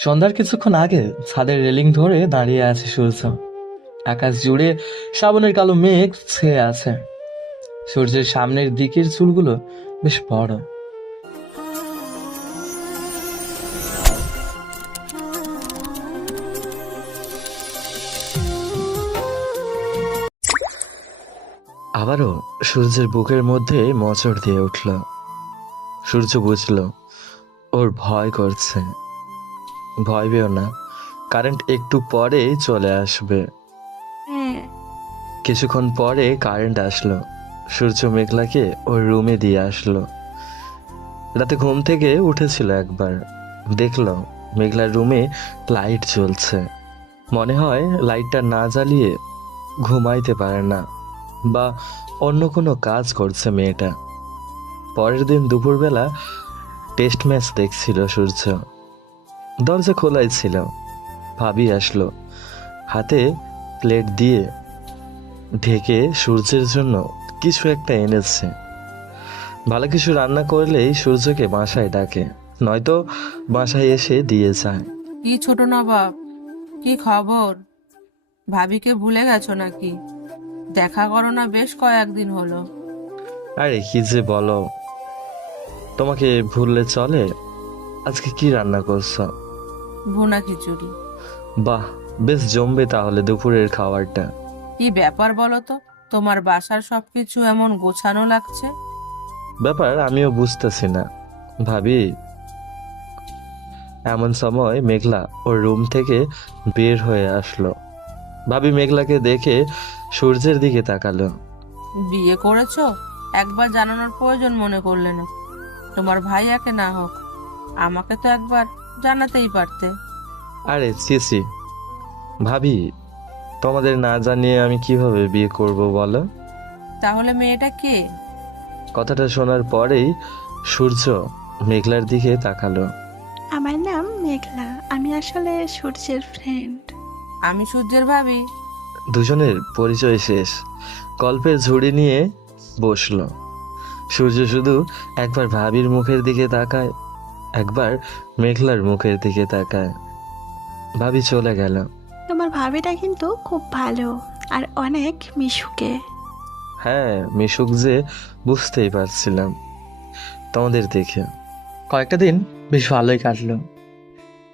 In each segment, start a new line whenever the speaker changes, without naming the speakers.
সন্ধ্যার কিছুক্ষণ আগে ছাদের রেলিং ধরে দাঁড়িয়ে আছে সূর্য। আকাশ জুড়ে শ্রাবণের কালো মেঘ ছেয়ে আছে। সূর্যের সামনের দিকের চুলগুলো বেশ বড়। আবারও সূর্যের বুকের মধ্যে মোচড় দিয়ে উঠল। সূর্য বুঝল, ওর ভয় করছে। ভয় পেও না। কারেন্ট একটু পরেই চলে আসবে।
হ্যাঁ।
কিছুক্ষণ পরে কারেন্ট আসলো। সূর্য মেঘলাকে ওর রুমে দিয়ে আসলো। রাতে ঘুম থেকে উঠেছিল একবার। দেখল মেঘলার রুমে লাইট জ্বলছে। মনে হয় লাইটটা না জ্বালিয়ে ঘুমাইতে পারে না বা অন্য কোনো কাজ করছে মেয়েটা। পরের দিন দুপুরবেলা টেস্ট ম্যাচ দেখছিল সূর্য। দরজা খোলাই ছিল। ভাবি আসলো হাতে প্লেট দিয়ে ঢেকে সূর্যের জন্য কিছু একটা এনেছে। ভালো কিছু রান্না করলেই সূর্যকে বাসায় ডাকে নয়তো বাসায় এসে দিয়ে যায়।
কি ছোট নবাব কি খবর? ভাবিকে ভুলে গেছো নাকি? দেখা করো না বেশ কয়েকদিন হলো।
আরে কি যে বলো তোমাকে ভুললে চলে? আজকে কি রান্না করছ?
ভুনা খিচুড়ি।
বাহ বেশ জমবে তাহলে দুপুরের খাবারটা।
কি ব্যাপার বলো তো? তোমার বাসার সবকিছু এমন গোছানো লাগছে?
ব্যাপার আমিও বুঝতেছি না। ভাবি এমন সময় মেঘলা ওর রুম থেকে বের হয়ে আসলো। ভাবি মেঘলাকে দেখে সূর্যের দিকে তাকালো।
বিয়ে করেছ? একবার জানানোর প্রয়োজন মনে করলে না। তোমার ভাইয়াকে না হোক আমাকে তো একবার জানাতেই পারতে।
আরে সিসি ভাবি তোমাদের না জানিয়ে আমি কীভাবে বিয়ে করব বলো?
তাহলে মেয়েটা কে?
কথাটা শোনার পরেই সূর্য মেঘলার দিকে তাকালো।
আমার নাম মেঘলা। আমি আসলে সূর্যের ফ্রেন্ড
আমি সূর্যের ভাবি।
দুজনের পরিচয় শেষ। গল্পের ঝুড়ি নিয়ে বসল। সূর্য শুধু একবার ভাবির মুখের দিকে তাকায়। একবার মেঘলার মুখের দিকে তাকায়। ভাবি চলে গেল।
তোমার ভাবিটা কিন্তু খুব ভালো আর অনেক মিশুকে।
হ্যাঁ মিশুক যে বুঝতেই পারছিলাম। তোমাদের দেখে। কয়েকটা দিন বেশ ভালোই কাটলো।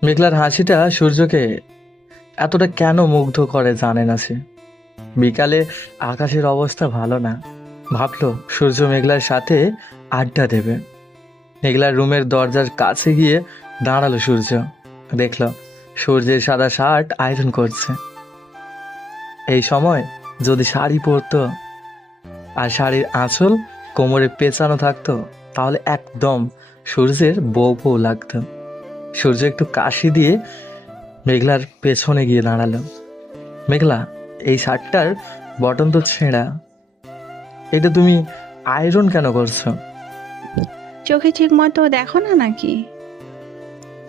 মেঘলার হাসিটা সূর্যকে এতটা কেন মুগ্ধ করে জানে না সে। বিকালে আকাশের অবস্থা ভালো না। ভাবলো সূর্য মেঘলার সাথে আড্ডা দেবে। মেঘলার রুমের দরজার কাছে গিয়ে দাঁড়াল সূর্য। দেখল, সূর্যের সাদা শার্ট আয়রন করছে। এই সময় যদি শাড়ি পরতো আর শাড়ির আঁচল কোমরে পেঁচানো থাকতো, তাহলে একদম সূর্যের বউ বউ লাগতো। সূর্য একটু কাশি দিয়ে মেঘলার পেছনে গিয়ে দাঁড়াল। মেঘলা, এই শার্টটার বটন তো ছেঁড়া। এটা তুমি আয়রন কেন করছ?
চোখে ঠিক মতো দেখো না নাকি?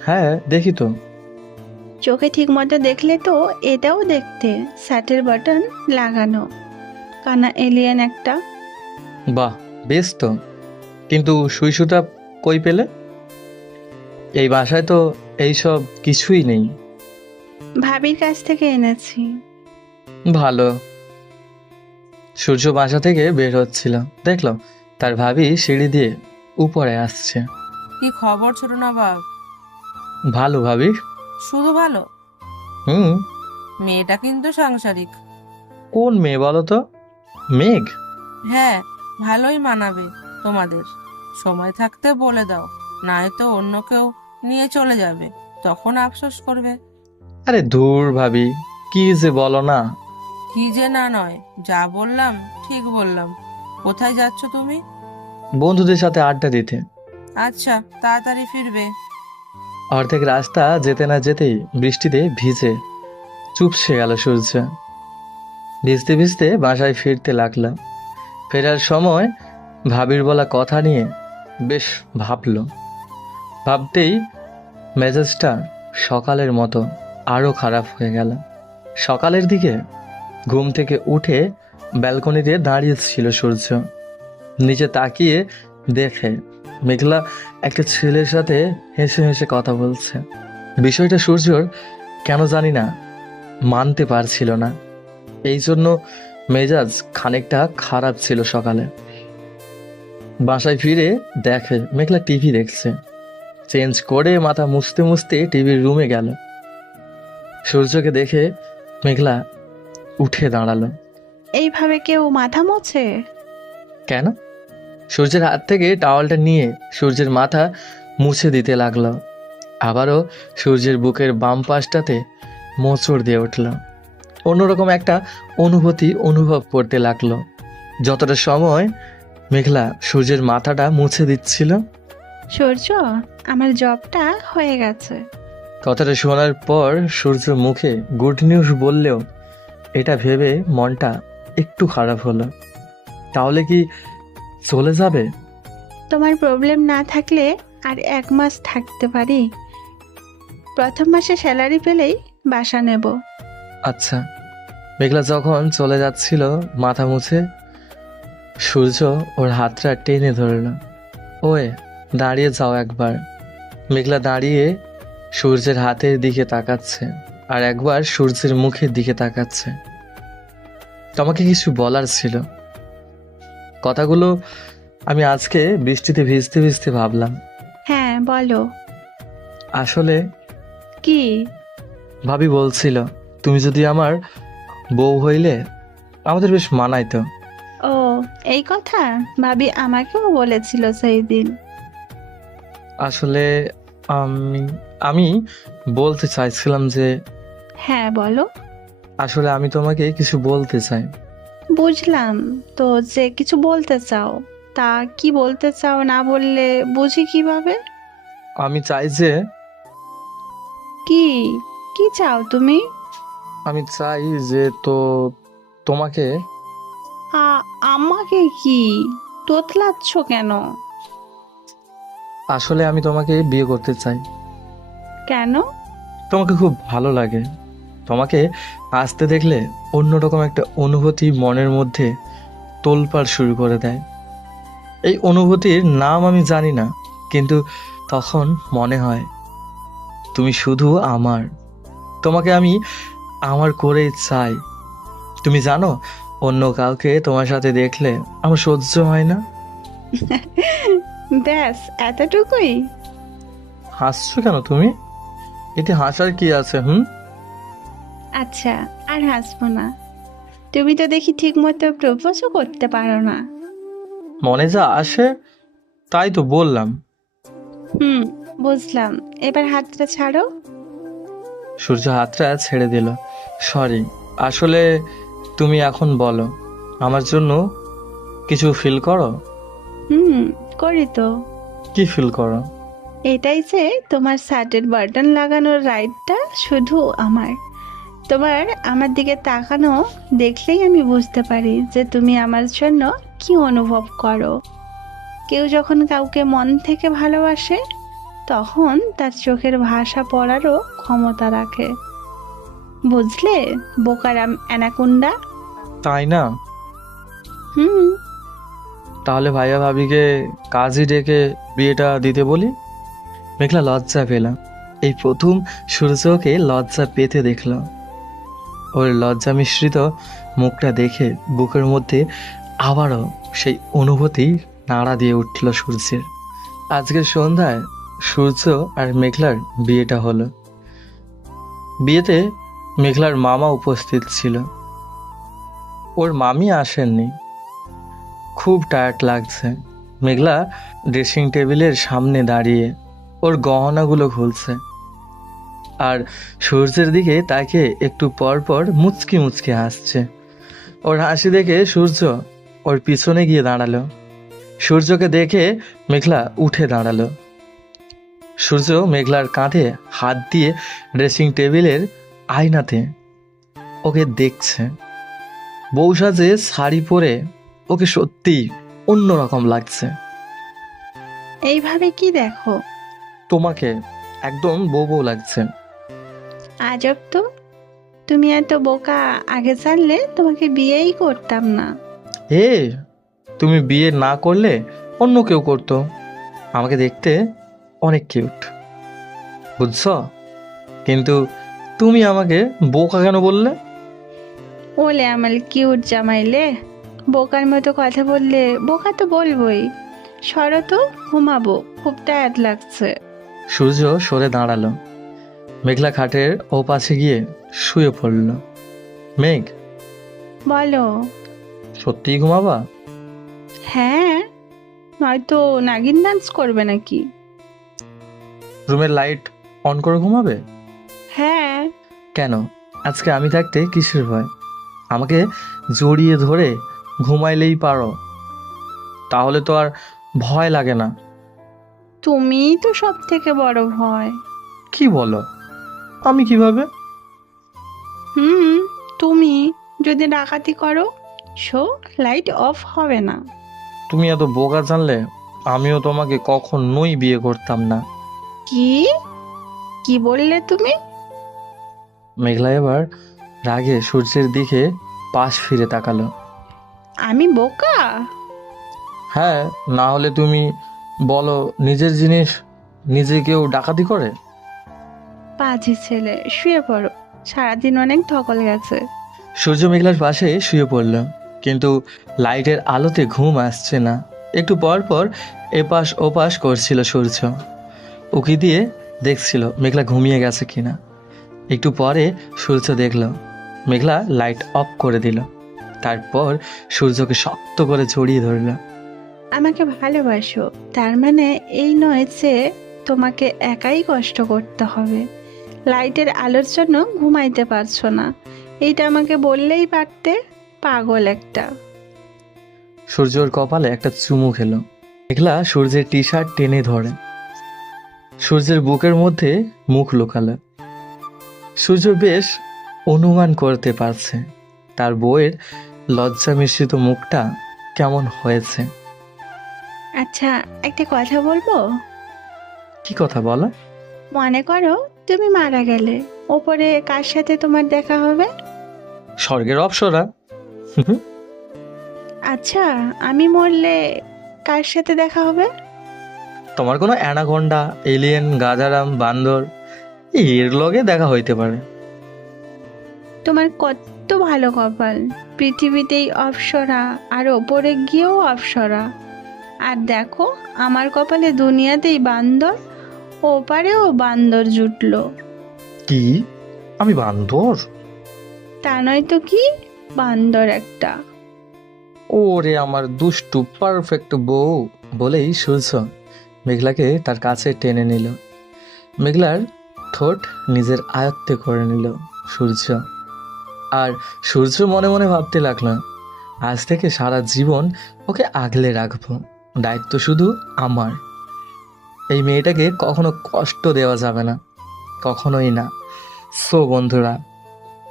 হ্যাঁ দেখি তো।
চোখে ঠিক মতো দেখলে তো এটাও দেখতে স্যাটের বাটন লাগানো। কানা এলিয়েন একটা।
বাহ বেশ তো। কিন্তু সুই সুতা কই পেলে? এই বাসায় তো এইসব কিছুই নেই।
ভাবির কাছ থেকে এনেছি।
ভালো। সূর্য বাসা থেকে বের হচ্ছিল। দেখলাম তার ভাবি সিঁড়ি দিয়ে উপরে আসছে।
কি খবর ছোট নবাব?
ভালো ভাবি।
শুধু ভালো?
হুম।
মেয়েটা কিন্তু সাংসারিক।
কোন মেয়ে বলো তো? মেঘ?
হ্যাঁ ভালোই মানাবে তোমাদের। সময় থাকতে বলে দাও নয়তো অন্য কেউ নিয়ে চলে যাবে। তখন আফসোস করবে।
আরে দূর ভাবি কি যে বলো না।
কি যে না নয় যা বললাম ঠিক বললাম। কোথায় যাচ্ছ তুমি?
বন্ধুদের সাথে আড্ডা দিতে।
আচ্ছা তাড়াতাড়ি ফিরবে।
অর্ধেক রাস্তা যেতে না যেতেই বৃষ্টিতে ভিজে চুপসে গেল সূর্য। ভিজতে ভিজতে বাসায় ফিরতে লাগলাম ফেরার সময় ভাবির বলা কথা নিয়ে বেশ ভাবলো। ভাবতেই মেজাজটা সকালের মতো আরও খারাপ হয়ে গেল। সকালের দিকে ঘুম থেকে উঠে ব্যালকনিতে দাঁড়িয়েছিল সূর্য। নিচে তাকিয়ে দেখে মেঘলা একটা ছেলের সাথে হেসে হেসে কথা বলছে। বিষয়টা সূর্যর কেন জানি না মানতে পারছিল না। এই জন্য মেজাজ খানিকটা খারাপ ছিল সকালে। বাসায় ফিরে দেখে মেঘলা টিভি দেখছে। চেঞ্জ করে মাথা মুছতে মুছতে টিভির রুমে গেল। সূর্যকে দেখে মেঘলা উঠে দাঁড়াল।
এইভাবে কেউ মাথা মোছে?
কেন? সূর্যের হাত থেকে টাওয়ালটা নিয়ে সূর্যের মাথা মুছে দিতে লাগল। আবারও সূর্যের বুকের বাম পাশটাতে মোচড় দিয়ে উঠল। অন্যরকম একটা অনুভূতি অনুভব করতে লাগল। যতটা সময় মেঘলা সূর্যের মাথাটা মুছে দিচ্ছিল।
সূর্য আমার জবটা হয়ে গেছে।
কথাটা শোনার পর সূর্য মুখে গুড নিউজ বললেও এটা ভেবে মনটা একটু খারাপ হলো। তাহলে কি চলে যাবে।
তোমার প্রবলেম না থাকলে আর এক মাস থাকতে পারি। প্রথম মাসে স্যালারি পেলেই বাসা নেব।
আচ্ছা মেঘলা যখন চলে যাচ্ছিল মাথা মুছে সূর্য ওর হাতটা টেনে ধরল। ওয়ে দাঁড়িয়ে যাও একবার। মেঘলা দাঁড়িয়ে সূর্যের হাতের দিকে তাকাচ্ছে আর একবার সূর্যের মুখের দিকে তাকাচ্ছে। তোমাকে কিছু বলার ছিল। কথাগুলো আমি আজকে বৃষ্টিতে ভিজতে ভিজতে ভাবলাম।
হ্যাঁ বলো।
আসলে
কি?
ভাবি বলছিল তুমি যদি আমার বউ হইলে আমাদের বেশ মানাইতো।
ও এই কথা? ভাবি আমাকেও বলেছিল সেই দিন।
আসলে আমি আমি বলতে চাইছিলাম যে
হ্যাঁ বলো।
আসলে আমি তোমাকে কিছু বলতে চাই।
বুঝলাম তো যে কিছু বলতে চাও তা কি বলতে চাও না বললে বুঝি কীভাবে?
আমি চাই যে
কি? কি চাও তুমি?
আমি চাই যে তো তোমাকে
আ- আমাকে কি? তোতলাচ্ছ কেন?
আসলে আমি তোমাকে বিয়ে করতে চাই।
কেন?
তোমাকে খুব ভালো লাগে। তোমাকে আসতে দেখলে অন্যরকম একটা অনুভূতি মনের মধ্যে তোলপাড় শুরু করে দেয়। এই অনুভূতির নাম আমি জানি না কিন্তু তখন মনে হয় তুমি শুধু আমার। তোমাকে আমি আমার করেই চাই। তুমি জানো অন্য কাউকে তোমার সাথে দেখলে আমার সহ্য হয় না?
ব্যাস এতটুকুই।
হাসছো কেন তুমি? এতে হাসার কি আছে হুম?
আচ্ছা আর হাসবো না। তুমি তো দেখি ঠিক মতো প্রপোজও করতে পারো না।
মনে যা আসে তাই তো বললাম।
হুম বুঝলাম। এবার হাতটা ছাড়ো।
সূর্য হাতটা ছেড়ে দিল। সরি আসলে তুমি এখন বলো আমার জন্য কিছু ফিল করো?
হুম করি তো।
কি ফিল করো?
এটাই যে তোমার শার্টের বাটন লাগানোর রাইটটা শুধু আমার। তোমার আমার দিকে তাকানো দেখলেই আমি বুঝতে পারি যে তুমি আমার জন্য কি অনুভব করো। কেউ যখন কাউকে মন থেকে ভালোবাসে তখন তার চোখের ভাষা পড়ারও ক্ষমতা রাখে। বুঝলে বোকারাম অ্যানাকুন্ডা?
তাই না?
হুম।
তাহলে ভাইয়া ভাবিকে কাজই ডেকে বিয়েটা দিতে বলি? মেঘলা লজ্জা পেলাম। এই প্রথম সূর্যকে লজ্জা পেতে দেখল ওর লজ্জা মিশ্রিত মুখটা দেখে বুকের মধ্যে আবারও সেই অনুভূতি নাড়া দিয়ে উঠল সূর্যের। আজকের সন্ধ্যায় সূর্য আর মেঘলার বিয়েটা হলো। বিয়েতে মেঘলার মামা উপস্থিত ছিল। ওর মামি আসেননি। খুব টায়ার্ড লাগছে। মেঘলা ড্রেসিং টেবিলের সামনে দাঁড়িয়ে ওর গহনাগুলো খুলছে। সূর্যের দিকে তাকে একটু পর পর মুচকি মুচকি হাসছে। ওর হাসি দেখে সূর্য ওর পিছনে গিয়ে দাঁড়াল। সূর্যকে দেখে মেঘলা উঠে দাঁড়াল। সূর্য মেঘলার কাঁধে হাত দিয়ে ড্রেসিং টেবিলের আয়নাতে ওকে দেখছে। বউ সাজে শাড়ি পরে ওকে সত্যি অন্যরকম লাগছে।
এইভাবে কি দেখো?
তোমাকে একদম বউ বউ লাগছে।
আজব তো। তুমি এত বোকা আগে জানলে তোমাকে বিয়েই করতাম না।
এ তুমি বিয়ে না করলে অন্য কেউ করতো। আমাকে দেখতে অনেক কিউট। বুঝছ? কিন্তু তুমি আমাকে বোকা কেন বললে?
ওলে আমার কিউট জামাইলে বোকার মতো কথা বললে বোকা তো বলবোই। সরো তো ঘুমাবো খুব টায়ার্ড লাগছে।
সূর্য সরে দাঁড়াল। মেঘলা খাটের ও পাশে গিয়ে শুয়ে পড়ল। মেঘ?
বলো।
সত্যিই ঘুমাবা?
হ্যাঁ। নয়তো নাগিন ডান্স করবে নাকি?
রুমের লাইট অন করে ঘুমাবে?
হ্যাঁ।
কেন? আজকে আমি থাকতে কিসের ভয়? আমাকে জড়িয়ে ধরে ঘুমাইলেই পারো। তাহলে তো আর ভয় লাগে না।
তুমিই তো সব থেকে বড় ভয়।
কি বলো? আমি কীভাবে?
হুম তুমি যদি ডাকাতি করো শো লাইট অফ হবে না।
তুমি এত বোকা জানলে আমিও তোমাকে কখনোই বিয়ে করতাম না।
কি? কি বললে তুমি?
মেঘলা এবার রাগে সূর্যের দিকে পাশ ফিরে তাকালো।
আমি বোকা?
হ্যাঁ না হলে তুমি বলো নিজের জিনিস নিজে কেউ ডাকাতি করে?
পাজি ছেলে শুয়ে পড়ো। সারাদিন অনেক ধকল গেছে।
সূর্য মেঘলার পাশে শুয়ে পড়ল কিন্তু লাইটের আলোতে ঘুম আসছে না। একটু পর পর এপাশ ওপাশ করছিল সূর্য। উকি দিয়ে দেখছিল মেঘলা ঘুমিয়ে গেছে কিনা। একটু পরে সূর্য দেখল মেঘলা লাইট অফ করে দিল। তারপর সূর্যকে শক্ত করে জড়িয়ে ধরল।
আমাকে ভালোবাসো তার মানে এই নয় যে তোমাকে একাই কষ্ট করতে হবে। লাইটের আলোর জন্য ঘুমাইতে পারছ না। এইটা আমাকে বললেই পারতে পাগল একটা।
সূর্যর কপালে একটা চুমু খেলো। মেঘলা সূর্যের টি শার্ট টেনে ধরে। সূর্যের বুকের মধ্যে মুখ লুকালো। সূর্য বেশ অনুমান করতে পারছে। তার বইয়ের লজ্জা মিশ্রিত মুখটা কেমন হয়েছে।
আচ্ছা একটা কথা বলব?
কি কথা বলো?
মনে করো তুমি মারা গেলে। ওপরে কার সাথে তোমার দেখা হবে?
স্বর্গের অপসরা।
আচ্ছা আমি মরলে কার সাথে দেখা হবে?
তোমার কোনো অ্যানাকোন্ডা এলিয়েন গাজারাম বান্দর এর লগে দেখা হইতে পারে।
তোমার কত ভালো কপাল। পৃথিবীতেই অপসরা আর ওপরে গিয়েও অপসরা। আর দেখো আমার কপালে দুনিয়াতেই বান্দর ওপারেও বান্দর জুটলো।
কি? আমি বান্দর?
তা নয় তো কি? বান্দর একটা।
ওরে আমার দুষ্টু পারফেক্ট বউ বলেই সূর্য মেঘলাকে তার কাছে টেনে নিল। মেঘলার ঠোঁট নিজের আয়ত্তে করে নিল সূর্য। আর সূর্য মনে মনে ভাবতে লাগল আজ থেকে সারা জীবন ওকে আগলে রাখব। দায়িত্ব শুধু আমার। এই মেয়েটাকে কখনো কষ্ট দেওয়া যাবে না, কখনোই না। সো বন্ধুরা,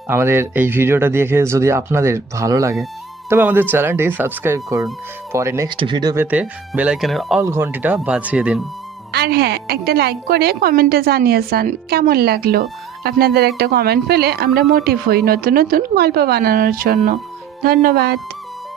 আমাদের এই ভিডিওটা দেখে যদি আপনাদের ভালো লাগে, তবে আমাদের চ্যানেলটি সাবস্ক্রাইব করুন। পরে নেক্সট ভিডিও পেতে বেলাইকনের অল ঘন্টিটা বাজিয়ে দিন।
আর হ্যাঁ একটা লাইক করে কমেন্টে জানিয়ে যান, কেমন লাগল? আপনাদের একটা কমেন্ট পেলে আমরা মোটিভ হই নতুন নতুন গল্প বানানোর জন্য। ধন্যবাদ।